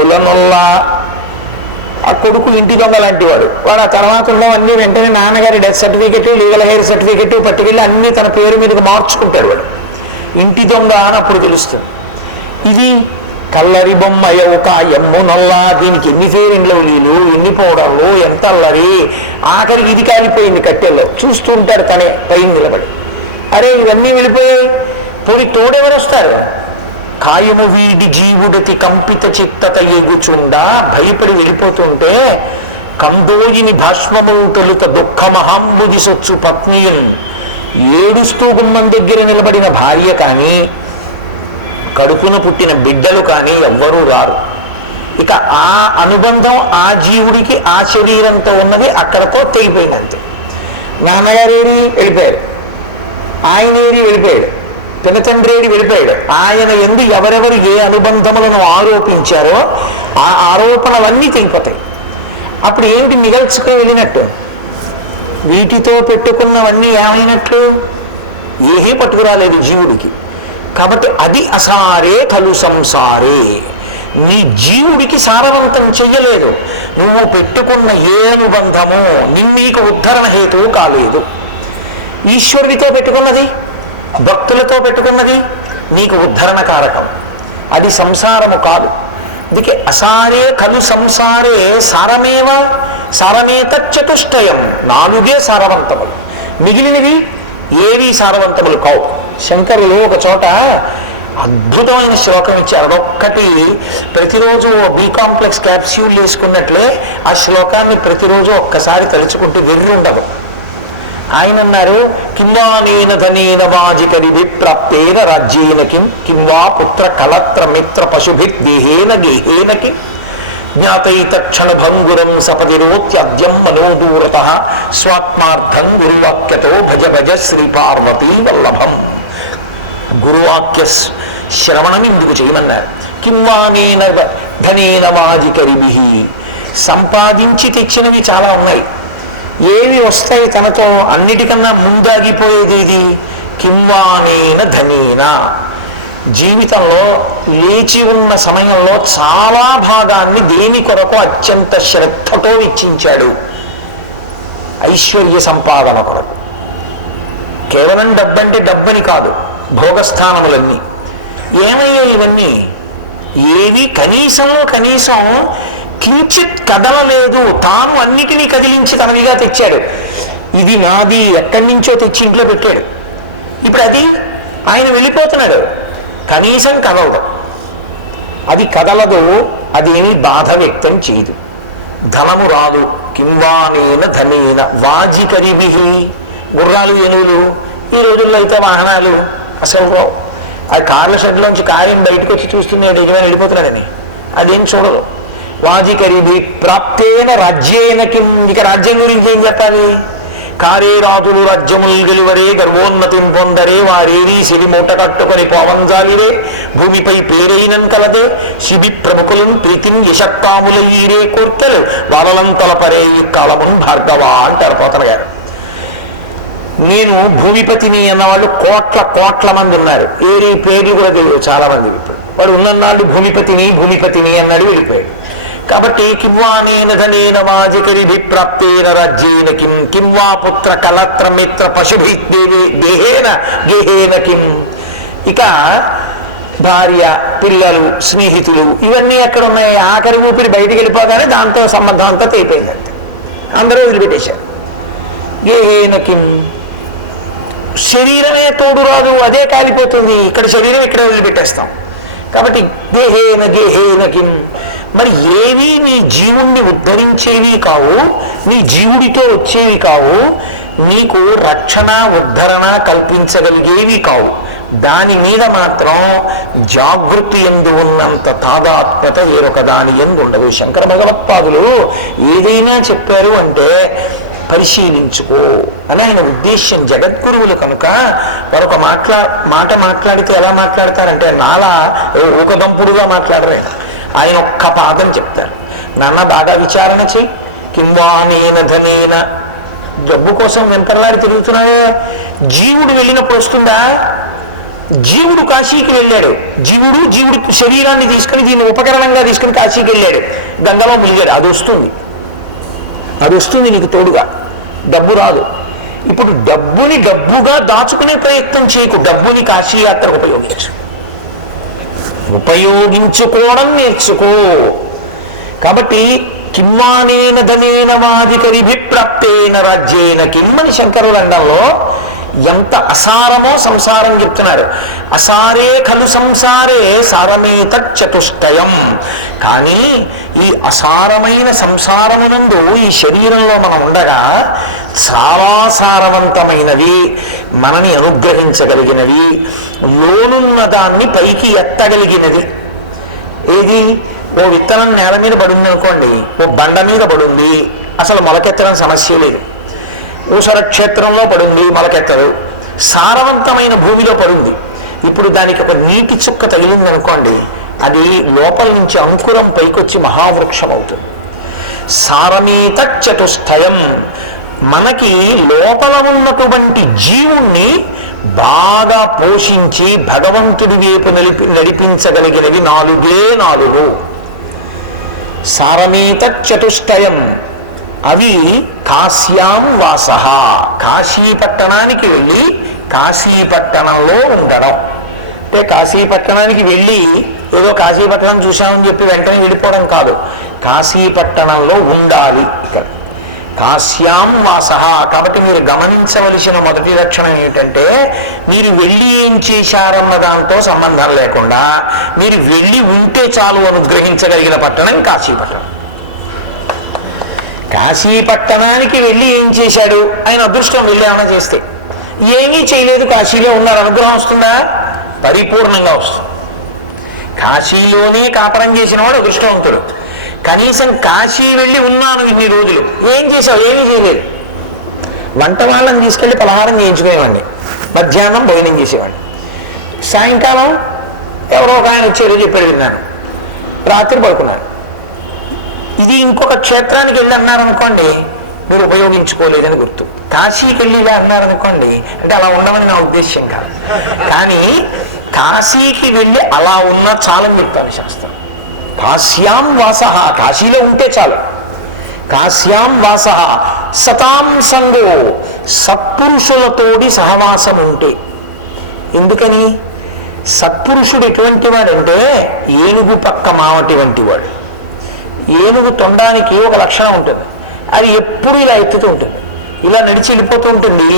కులనొల్లా. ఆ కొడుకు ఇంటి దొంగ లాంటి వాడు. వాడు ఆ తర్వాత ఉన్నవన్నీ వెంటనే నాన్నగారి death certificate, legal heir certificate పట్టుకెళ్ళి అన్నీ తన పేరు మీదకి మార్చుకుంటాడు. వాడు ఇంటి దొంగ అని అప్పుడు తెలుస్తుంది. ఇది కల్లరి బొమ్మయవు కాయమ్ము నొల్లా. దీనికి ఎన్ని ఫేరిండ్లు నీళ్ళు, ఎన్ని పౌడర్లు, ఎంత అల్లరి. ఆఖరికి ఇది కాలిపోయింది కట్టెల్లో. చూస్తూ ఉంటాడు తనే పైన నిలబడి. అరే ఇవన్నీ వెళ్ళిపోయాయి, పోయి తోడెవరు వస్తారు? కాయము వీడి జీవుడికి కంపిత చిత్తత ఎగుచుండా. భయపడి వెళ్ళిపోతుంటే కందోయిని భాష్మము తొలుత దుఃఖమహాంబుది సొచ్చు పత్నియున్. ఏడుస్తూ గుమ్మం దగ్గర నిలబడిన భార్య కానీ, కడుపున పుట్టిన బిడ్డలు కానీ ఎవ్వరూ రారు. ఇక ఆ అనుబంధం ఆ జీవుడికి ఆ శరీరంతో ఉన్నది అక్కడతో తెగిపోయిందంతే. నాన్నగారేరి వెళ్ళిపోయాడు, ఆయనేరి వెళ్ళిపోయాడు, పినతండ్రేడి వెళ్ళిపోయాడు. ఆయన ఎందు ఎవరెవరు ఏ అనుబంధములను ఆరోపించారో ఆ ఆరోపణలన్నీ తెగిపోతాయి. అప్పుడు ఏమిటి మిగల్చుకుని వెళ్ళినట్టు? వీటితో పెట్టుకున్నవన్నీ ఏమైనట్లు? ఏమీ పట్టుకురాలేదు జీవుడికి. కాబట్టి అది అసారే కలు సంసారే. నీ జీవుడికి సారవంతం చెయ్యలేదు. నువ్వు పెట్టుకున్న ఏ అనుబంధము నీకు ఉద్ధరణ హేతువు కాలేదు. ఈశ్వరుడితో పెట్టుకున్నది, భక్తులతో పెట్టుకున్నది నీకు ఉద్ధరణ కారకం. అది సంసారము కాదు. అందుకే అసారే కలు సంసారే సారమేవ సారమేత చతుష్టయం. 4 సారవంతములు, మిగిలినవి ఏవి సారవంతములు కావు. శంకరులు ఒక చోట అద్భుతమైన శ్లోకం ఇచ్చారు. అదొక్కటి ప్రతిరోజు బి కాంప్లెక్స్ క్యాప్స్యూల్ వేసుకున్నట్లే ఆ శ్లోకాన్ని ప్రతిరోజు ఒక్కసారి తలుచుకుంటూ వెర్రి ఉండదు. ఆయన అన్నారు, కింవానేన ధనేన వాజికరి విప్రాప్తేన రాజ్యేన కిం కింవా పుత్ర కలత్ర మిత్ర పశుభిర్దేహేన గేహేన కిం జ్ఞాతైతక్షణ భంగురం సపదిరోత్యద్యం మనోదూరత స్వాత్మార్థం గురువాక్యతో భజ భజ శ్రీ పార్వతీ వల్లభం. గురువాక్య శ్రవణం ఇందుకు చేయమన్నారు. కింవానేన ధనేన వాజికరిభి. సంపాదించి తెచ్చినవి చాలా ఉన్నాయి. ఏవి వస్తాయి తనతో? అన్నిటికన్నా ముందాగిపోయేది ఇది కింవానేన ధనేన. జీవితంలో లేచి ఉన్న సమయంలో చాలా భాగాన్ని దేని కొరకు అత్యంత శ్రద్ధతో వెచ్చించాడు? ఐశ్వర్య సంపాదన కొరకు. కేవలం డబ్బంటే డబ్బని కాదు, భోగస్థానములన్నీ. ఏమయ్యాయి ఇవన్నీ? ఏవి కనీసంలో కనీసం కించిత్ కదలలేదు. తాను అన్నిటినీ కదిలించి తనవిగా తెచ్చాడు. ఇది నాది, ఎక్కడి నుంచో తెచ్చి ఇంట్లో పెట్టాడు. ఇప్పుడు అది ఆయన వెళ్ళిపోతున్నాడు, కనీసం కదలదు. అది కదలదు, అది ఏమి బాధ వ్యక్తం చేయదు. ధనము రాదు. కింవానేన ధనేన వాజికరిభి. గుర్రాలు, ఏనుగులు, ఈ రోజుల్లో అయితే వాహనాలు అసలు రావు. ఆ కార్ల షెడ్లోంచి కార్యం బయటకు వచ్చి చూస్తున్నాడు యజమాని వెళ్ళిపోతున్నాడని, అదేం చూడదు. వాజికరిభి ప్రాప్తేన రాజ్యేన కిం. ఇక రాజ్యం గురించి ఏం చెప్పాలి? కారే రాజులు రాజ్యములు గెలువరే గర్వోన్నతిం పొందరే వారేది సిరి మూట కట్టుకొని పోవంజాలిరే భూమిపై పేరైనం కలదే శిబి ప్రముఖులను ప్రీతిం యశక్కాములయ్యే కోర్కెలు వారలంతలపరే ఈ కాలమున్ భార్గవ అంటారు పోతన గారు. నేను భూమిపతిని అన్నవాళ్ళు కోట్ల మంది ఉన్నారు. ఏరి పేర్లు కూడా తెలియదు చాలా మంది. ఇప్పుడు వాడు ఉన్నన్నాళ్ళు భూమిపతిని భూమిపతిని అన్నాడు, వెళ్ళిపోయాడు. కాబట్టి కింవానేన ధనేన వాజికరిభి ప్రాప్తేన రాజ్యేన కిం కింవా పుత్ర కలత్ర మిత్ర పశుభి దేహేన గేహేన కిం. ఇక భార్య, పిల్లలు, స్నేహితులు ఇవన్నీ ఎక్కడ ఉన్నాయి? ఆఖరి ఊపిరి బయటికి వెళ్ళిపోగానే దాంతో సంబంధం అంతా తెగిపోయిందంటే అందరూ వదిలిపెట్టేశారు. గేహేన కిం. శరీరమే తోడు రాదు, అదే కాలిపోతుంది. ఇక్కడ శరీరం ఇక్కడ వదిలిపెట్టేస్తాం. కాబట్టి దేహేన గేహేన కిం. మరి ఏవి నీ జీవుణ్ణి ఉద్ధరించేవి కావు, నీ జీవుడితో వచ్చేవి కావు, నీకు రక్షణ ఉద్ధరణ కల్పించగలిగేవి కావు. దాని మీద మాత్రం జాగృతి ఎందు ఉన్నంత తాదాత్మ్యత వేరొక దాని ఎందు ఉండదు. శంకర భగవత్పాదులు ఏదైనా చెప్పారు అంటే పరిశీలించుకో అని ఆయన ఉద్దేశ్యం. జగద్గురువులు కనుక మరొక మాట మాట్లాడితే ఎలా మాట్లాడతారంటే నాలా ఊకదంపుడుగా మాట్లాడరే. ఆయన ఒక్క పాదం చెప్తారు. నాన్న బాగా విచారణ చెయ్యి. కింవానేన ధనేన. డబ్బు కోసం వెంకర్లాడి తిరుగుతున్నాయే. జీవుడు వెళ్ళినప్పుడు వస్తుందా? జీవుడు కాశీకి వెళ్ళాడు, జీవుడు శరీరాన్ని తీసుకుని దీన్ని ఉపకరణంగా తీసుకుని కాశీకి వెళ్ళాడు, గంగలో ములిగాడు. అది వస్తుంది నీకు తోడుగా. డబ్బు రాదు. ఇప్పుడు డబ్బుని డబ్బుగా దాచుకునే ప్రయత్నం చేయకు, డబ్బుని కాశీయాత్రకు ఉపయోగించుకోవడం నేర్చుకో. కాబట్టి కిమ్మానేన ధనేన వాధికరిభిప్రాప్తేన రాజ్యేన కిమ్మని శంకరులండంలో ఎంత అసారమో సంసారం చెప్తున్నారు. అసారే ఖలు సంసారే సారమేత చతుష్టయం. కానీ ఈ అసారమైన సంసారమునందు ఈ శరీరంలో మనం ఉండగా చాలా సారవంతమైనవి, మనని అనుగ్రహించగలిగినవి, లోనున్న దాన్ని పైకి ఎత్తగలిగినది. ఏది? ఓ విత్తనం నేల మీద పడింది అనుకోండి, ఓ బండ మీద పడింది, అసలు మొలకెత్తడం సమస్య లేదు. ఊసర క్షేత్రంలో పడింది, మొలకెత్తదు. సారవంతమైన భూమిలో పడింది. ఇప్పుడు దానికి ఒక నీటి చుక్క తగిలింది అనుకోండి, అది లోపల నుంచి అంకురం పైకొచ్చి మహావృక్షం అవుతుంది. సారమేత చతుష్టయం. మనకి లోపల ఉన్నటువంటి జీవుణ్ణి బాగా పోషించి భగవంతుడి వైపు నడిపించగలిగినవి 4. సారమేత చతుష్టయం. అవి కాశ్యాం వాస. కాశీపట్టణానికి వెళ్ళి కాశీపట్టణంలో ఉండడం. అంటే కాశీపట్టణానికి వెళ్ళి ఏదో కాశీపట్టణం చూసామని చెప్పి వెంటనే వెళ్ళిపోవడం కాదు, కాశీపట్టణంలో ఉండాలి. ఇక్కడ కాశ్యాం వాస. కాబట్టి మీరు గమనించవలసిన మొదటి లక్షణం ఏమిటంటే, మీరు వెళ్ళి ఏం చేశారన్న దాంతో సంబంధం లేకుండా మీరు వెళ్ళి ఉంటే చాలు అనుగ్రహించగలిగిన పట్టణం కాశీపట్టణం. కాశీపట్టణానికి వెళ్ళి ఏం చేశాడు? ఆయన అదృష్టం. వెళ్ళి ఏమైనా చేస్తే ఏమీ చేయలేదు, కాశీలో ఉన్నారు, అనుగ్రహం వస్తుందా? పరిపూర్ణంగా వస్తుంది. కాశీలోనే కాపరం చేసిన వాడు అదృష్టవంతుడు. కనీసం కాశీ వెళ్ళి ఉన్నాను ఇన్ని రోజులు, ఏం చేశావు? ఏమీ చేయలేదు. వంట వాళ్ళని తీసుకెళ్ళి పలహారం చేయించుకునేవాడిని, మధ్యాహ్నం భోజనం చేసేవాడిని, సాయంకాలం ఎవరో ఒక ఆయన వచ్చేదో చెప్పాడు విన్నాను, రాత్రి పడుకున్నాను. ఇది ఇంకొక క్షేత్రానికి వెళ్ళి అన్నారనుకోండి, మీరు ఉపయోగించుకోలేదని గుర్తు. కాశీకి వెళ్ళి ఇలా అన్నారనుకోండి, అంటే అలా ఉండమని నా ఉద్దేశ్యం కాదు, కానీ కాశీకి వెళ్ళి అలా ఉన్నా చాలని చెప్తాను శాస్త్రం. కాశ్యాం వాస. కాశీలో ఉంటే చాలు. కాశ్యాం వాస సతాం సంగో. సత్పురుషులతోటి సహవాసం ఉంటే. ఎందుకని? సత్పురుషుడు ఎటువంటి వాడంటే ఏనుగు పక్క మావటి వంటి వాడు. ఏనుగు తొండానికి ఒక లక్షణం ఉంటుంది, అది ఎప్పుడు ఇలా ఎత్తుతూ ఉంటుంది, ఇలా నడిచి వెళ్ళిపోతూ ఉంటుంది,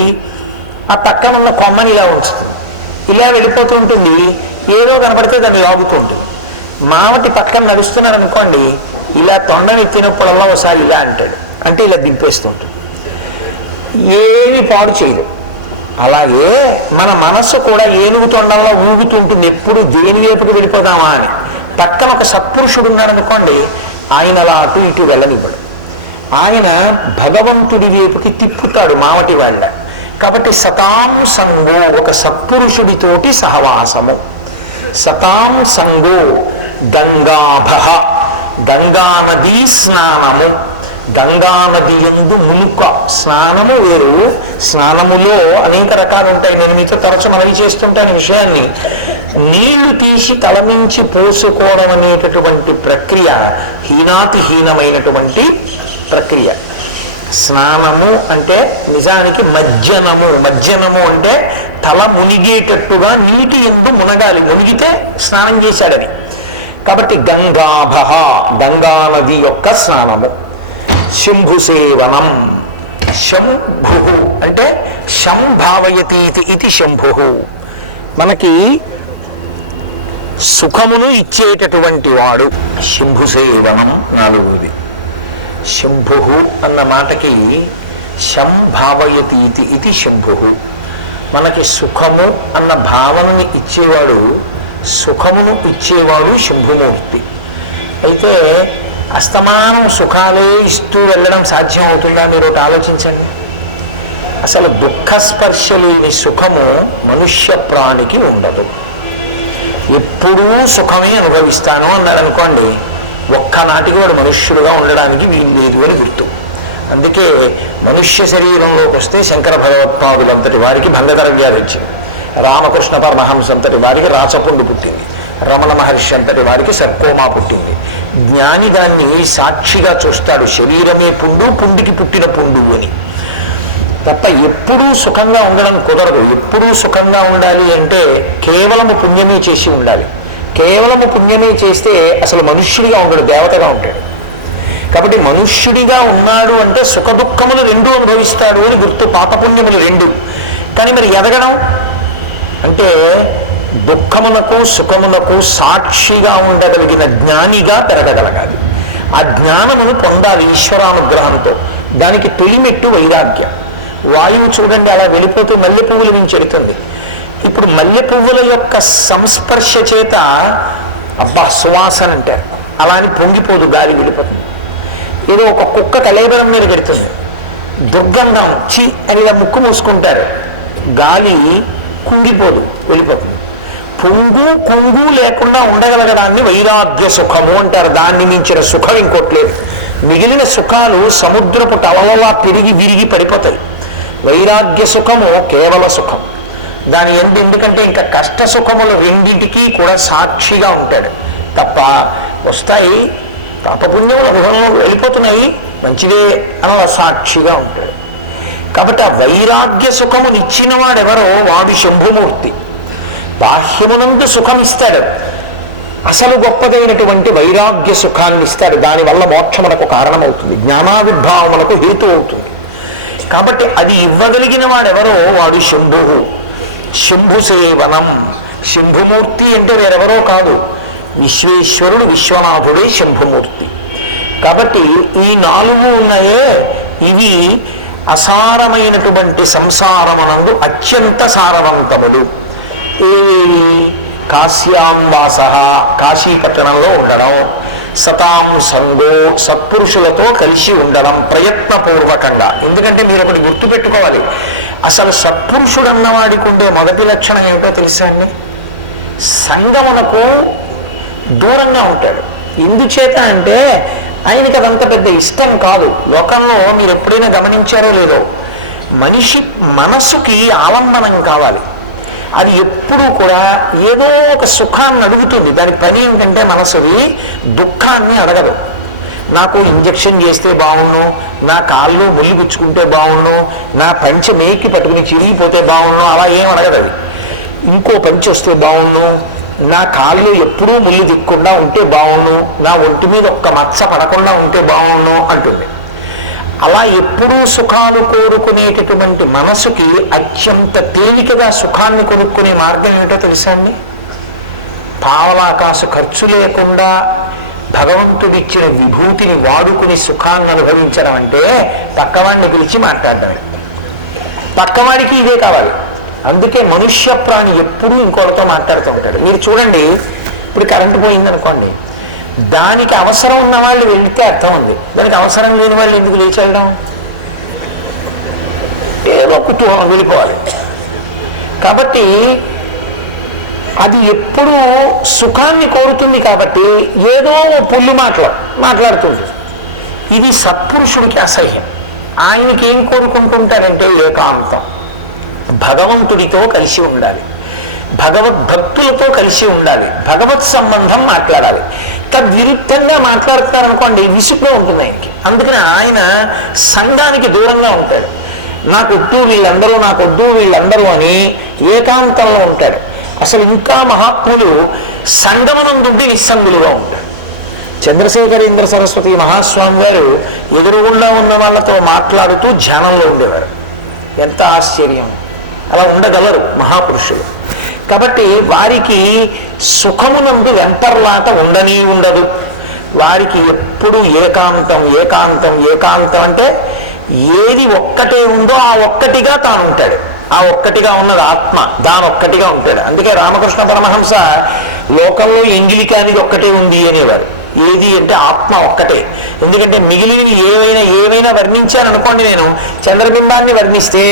ఆ పక్కన ఉన్న కొమ్మని ఇలా ఉంచుతుంది, ఇలా వెళ్ళిపోతూ ఉంటుంది, ఏదో కనపడితే దాన్ని లాగుతూ ఉంటుంది. మావటి పక్కన నడుస్తున్నారు అనుకోండి, ఇలా తొండని ఎత్తినప్పుడల్లా ఒకసారి ఇలా అంటాడు, అంటే ఇలా దింపేస్తూ ఉంటుంది, ఏమి పాడు చేయదు. అలాగే మన మనస్సు కూడా ఏనుగు తొండంలో ఊగుతూ ఉంటుంది, ఎప్పుడు దేని వైపుకి వెళ్ళిపోదామా అని. పక్కన ఒక సత్పురుషుడు ఉన్నాడు అనుకోండి, ఆయన అలా అటు ఇటు వెళ్ళనివ్వడు, ఆయన భగవంతుడి వైపుకి తిప్పుతాడు మావటి వాళ్ళ. కాబట్టి సతాం సంగో, ఒక సత్పురుషుడితోటి సహవాసము. సతాం సంగో గంగాభ. గంగానదీ స్నానము. గంగానది యందు మునుక. స్నానము వేరు, స్నానములో అనేక రకాలు ఉంటాయి. నేను మీతో తరచు మనవి చేస్తుంటాను విషయాన్ని. నీళ్లు తీసి తల నుంచి పోసుకోవడం అనేటటువంటి ప్రక్రియ హీనాతిహీనమైనటువంటి ప్రక్రియ. స్నానము అంటే నిజానికి మజ్జనము. మజ్జనము అంటే తల మునిగేటట్టుగా నీటి యందు మునగాలి, మునిగితే స్నానం చేశాడని. కాబట్టి గంగాభ, గంగానది యొక్క స్నానము. శంభు సేవనం. శంభు అంటే శంభావయతీతి ఇది శంభు. మనకి సుఖమును ఇచ్చేటటువంటి వాడు. శంభు సేవనం 4. శంభు అన్న మాటకి శంభావయతీతి ఇది శంభు. మనకి సుఖము అన్న భావనని ఇచ్చేవాడు, సుఖమును ఇచ్చేవాడు శంభుమూర్తి. అయితే అస్తమానం సుఖాలే ఇస్తూ వెళ్ళడం సాధ్యం అవుతుందా? మీరు ఒకటి ఆలోచించండి. అసలు దుఃఖస్పర్శ లేని సుఖము మనుష్య ప్రాణికి ఉండదు. ఎప్పుడూ సుఖమే అనుభవిస్తాను అన్నాడు అనుకోండి, ఒక్కనాటికి వాడు మనుష్యుడుగా ఉండడానికి వీలు లేదు అని గుర్తు. అందుకే మనుష్య శరీరంలోకి వస్తే శంకర భగవత్పాదులంతటి వారికి భంగతర వ్యాధి వచ్చింది. రామకృష్ణ పరమహంస అంతటి వారికి రాచపుండు పుట్టింది, రమణ మహర్షి అంతటి వారికి సర్కోమా పుట్టింది. జ్ఞాని దాన్ని సాక్షిగా చూస్తాడు, శరీరమే పుండు, పుండికి పుట్టిన పుండు అని. తప్ప ఎప్పుడూ సుఖంగా ఉండడం కుదరదు. ఎప్పుడూ సుఖంగా ఉండాలి అంటే కేవలము పుణ్యమే చేసి ఉండాలి. కేవలము పుణ్యమే చేస్తే అసలు మనుష్యుడిగా ఉండడు, దేవతగా ఉంటాడు. కాబట్టి మనుష్యుడిగా ఉన్నాడు అంటే సుఖ దుఃఖములు రెండూ అనుభవిస్తాడు అని గుర్తు, పాపపుణ్యములు రెండు. కానీ మరి ఎదగడం అంటే దుఃఖమునకు సుఖమునకు సాక్షిగా ఉండగలిగిన జ్ఞానిగా పెరగగలగాలి. ఆ జ్ఞానమును పొందాలి ఈశ్వరానుగ్రహంతో. దానికి తొలిమెట్టు వైరాగ్యం. వాయువు చూడండి అలా వెళ్ళిపోతూ మల్లె పువ్వులు మించెడుతుంది. ఇప్పుడు మల్లె పువ్వుల యొక్క సంస్పర్శ చేత అబ్బా సువాసన అంటారు, అలా అని పొంగిపోదు, గాలి వెళ్ళిపోతుంది. ఏదో ఒక కుక్క కలేబరం మీద పెడుతుంది, దుర్గంధం చి అని ఇలా ముక్కు మూసుకుంటారు, గాలి కుంగిపోదు, వెళ్ళిపోతుంది. పొంగు కుంగు లేకుండా ఉండగలగడాన్ని వైరాగ్య సుఖము అంటారు. దాన్ని మించిన సుఖం ఇంకోట్లేదు. మిగిలిన సుఖాలు సముద్రపు టవలలా పెరిగి విరిగి పడిపోతాయి. వైరాగ్య సుఖము కేవల సుఖం. దాని ఎందుకంటే ఇంకా కష్ట సుఖములు రెండింటికి కూడా సాక్షిగా ఉంటాడు తప్ప వస్తాయి పాపపుణ్యముల గృహంలో వెళ్ళిపోతున్నాయి మంచిదే అలా సాక్షిగా ఉంటాడు. కాబట్టి ఆ వైరాగ్య సుఖమునిచ్చిన వాడెవరో వాడు శంభుమూర్తి. బాహ్యమునందు సుఖం ఇస్తాడు, అసలు గొప్పదైనటువంటి వైరాగ్య సుఖాన్ని ఇస్తాడు. దానివల్ల మోక్షమునకు కారణమవుతుంది, జ్ఞానావిర్భావమునకు హేతు అవుతుంది. కాబట్టి అది ఇవ్వగలిగిన వాడెవరో వాడు శంభువు. శంభు సేవనం. శంభుమూర్తి అంటే వేరెవరో కాదు, విశ్వేశ్వరుడు విశ్వనాథుడే శంభుమూర్తి. కాబట్టి ఈ నాలుగు ఉన్నాయే, ఇవి అసారమైనటువంటి సంసారమునందు అత్యంత సారవంతములు. ఏ కాశ్యాం వాస, కాశీపట్టణంలో ఉండడం, సతాం సంగో, సత్పురుషులతో కలిసి ఉండడం ప్రయత్నపూర్వకంగా. ఎందుకంటే మీరు ఒకటి గుర్తుపెట్టుకోవాలి, అసలు సత్పురుషుడు అన్నవాడికి ఉండే మొదటి లక్షణం ఏమిటో తెలుసా అండి? సంగమునకు దూరంగా ఉంటాడు. ఎందుచేత అంటే ఆయనకి అదంత పెద్ద ఇష్టం కాదు. లోకంలో మీరు ఎప్పుడైనా గమనించారో లేదో, మనిషి మనసుకి ఆలంబనం కావాలి. అది ఎప్పుడూ కూడా ఏదో ఒక సుఖాన్ని అడుగుతుంది. దాని పని ఏంటంటే మనసుది దుఃఖాన్ని అడగదు. నాకు ఇంజక్షన్ చేస్తే బాగుండు, నా కాళ్ళు ముళ్ళు గుచ్చుకుంటే బాగుండు, నా పంచె మేకి పట్టుకుని చిరిగిపోతే బాగుండు, అలా ఏం అడగదు. అది ఇంకో పంచె వస్తే బాగుండు, నా కాళ్ళు ఎప్పుడూ ముళ్ళు దిక్కుండా ఉంటే బాగుండు, నా ఒంటి మీద ఒక్క మచ్చ పడకుండా ఉంటే బాగుండు అంటుంది. అలా ఎప్పుడూ సుఖాలు కోరుకునేటటువంటి మనసుకి అత్యంత తేలికగా సుఖాన్ని కొనుక్కునే మార్గం ఏమిటో తెలుసా అండి? పావలాకాసు ఖర్చు లేకుండా భగవంతుడిచ్చిన విభూతిని వాడుకుని సుఖాన్ని అనుభవించడం అంటే పక్కవాడిని పిలిచి మాట్లాడటమే. పక్కవాడికి ఇదే కావాలి. అందుకే మనుష్య ప్రాణి ఎప్పుడూ ఇంకోటితో మాట్లాడుతూ ఉంటాడు. మీరు చూడండి, ఇప్పుడు కరెంటు పోయిందనుకోండి, దానికి అవసరం ఉన్న వాళ్ళు వెళ్తే అర్థం ఉంది, దానికి అవసరం లేని వాళ్ళు ఎందుకు లేచి వెళ్ళడం? ఏదో కుతూహలం వెళ్ళిపోవాలి. కాబట్టి అది ఎప్పుడూ సుఖాన్ని కోరుతుంది. కాబట్టి ఏదో పుల్లు మాట్లాడుతుంది. ఇది సత్పురుషుడికి అసహ్యం. ఆయనకి ఏం కోరుకుంటుంటారంటే ఏకాంతం, భగవంతుడితో కలిసి ఉండాలి, భగవద్భక్తులతో కలిసి ఉండాలి, భగవత్ సంబంధం మాట్లాడాలి. తద్విరుద్ధంగా మాట్లాడుతున్నారనుకోండి విసుగ్గా ఉంటుంది ఆయనకి. అందుకని ఆయన సంఘానికి దూరంగా ఉంటాడు. నాకొద్దు వీళ్ళందరూ, నాకొద్దు వీళ్ళందరూ అని ఏకాంతంలో ఉంటాడు. అసలు ఇంకా మహాత్ములు సంగమనందుండి నిస్సంగులుగా ఉంటాడు. చంద్రశేఖరేంద్ర సరస్వతి మహాస్వామి గారు ఎదురుగుండా ఉన్న వాళ్ళతో మాట్లాడుతూ ధ్యానంలో ఉండేవారు. ఎంత ఆశ్చర్యం! అలా ఉండగలరు మహాపురుషులు. కాబట్టి వారికి సుఖమునందు వెంపర్లాట ఉండదు. వారికి ఎప్పుడు ఏకాంతం ఏకాంతం ఏకాంతం. అంటే ఏది ఒక్కటే ఉందో ఆ ఒక్కటిగా తాను ఉంటాడు. ఆ ఒక్కటిగా ఉన్నది ఆత్మ, దానొక్కటిగా ఉంటాడు. అందుకే రామకృష్ణ పరమహంస లోకంలో ఎంగిలి కానిది ఒక్కటే ఉంది అనేవారు. ఏది అంటే ఆత్మ ఒక్కటే. ఎందుకంటే మిగిలినవి ఏవైనా వర్ణించాను అనుకోండి, నేను చంద్రబింబాన్ని వర్ణిస్తే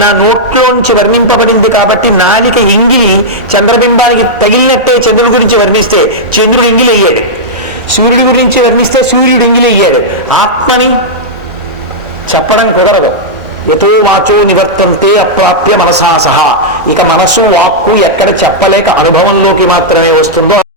నా నోట్లోంచి వర్ణింపబడింది కాబట్టి నాలిక ఎంగిలి చంద్రబింబానికి తగిలినట్టే చంద్రుడి గురించి వర్ణిస్తే చంద్రుడు ఎంగిలి అయ్యాడు, సూర్యుడి గురించి వర్ణిస్తే సూర్యుడు ఎంగిలి అయ్యాడు. ఆత్మని చెప్పడం కుదరదు. యతో వాచో నివర్తంతే అప్రాప్య మనసా సహా. ఇక మనసు వాక్కు ఎక్కడ చెప్పలేక అనుభవంలోకి మాత్రమే వస్తుందో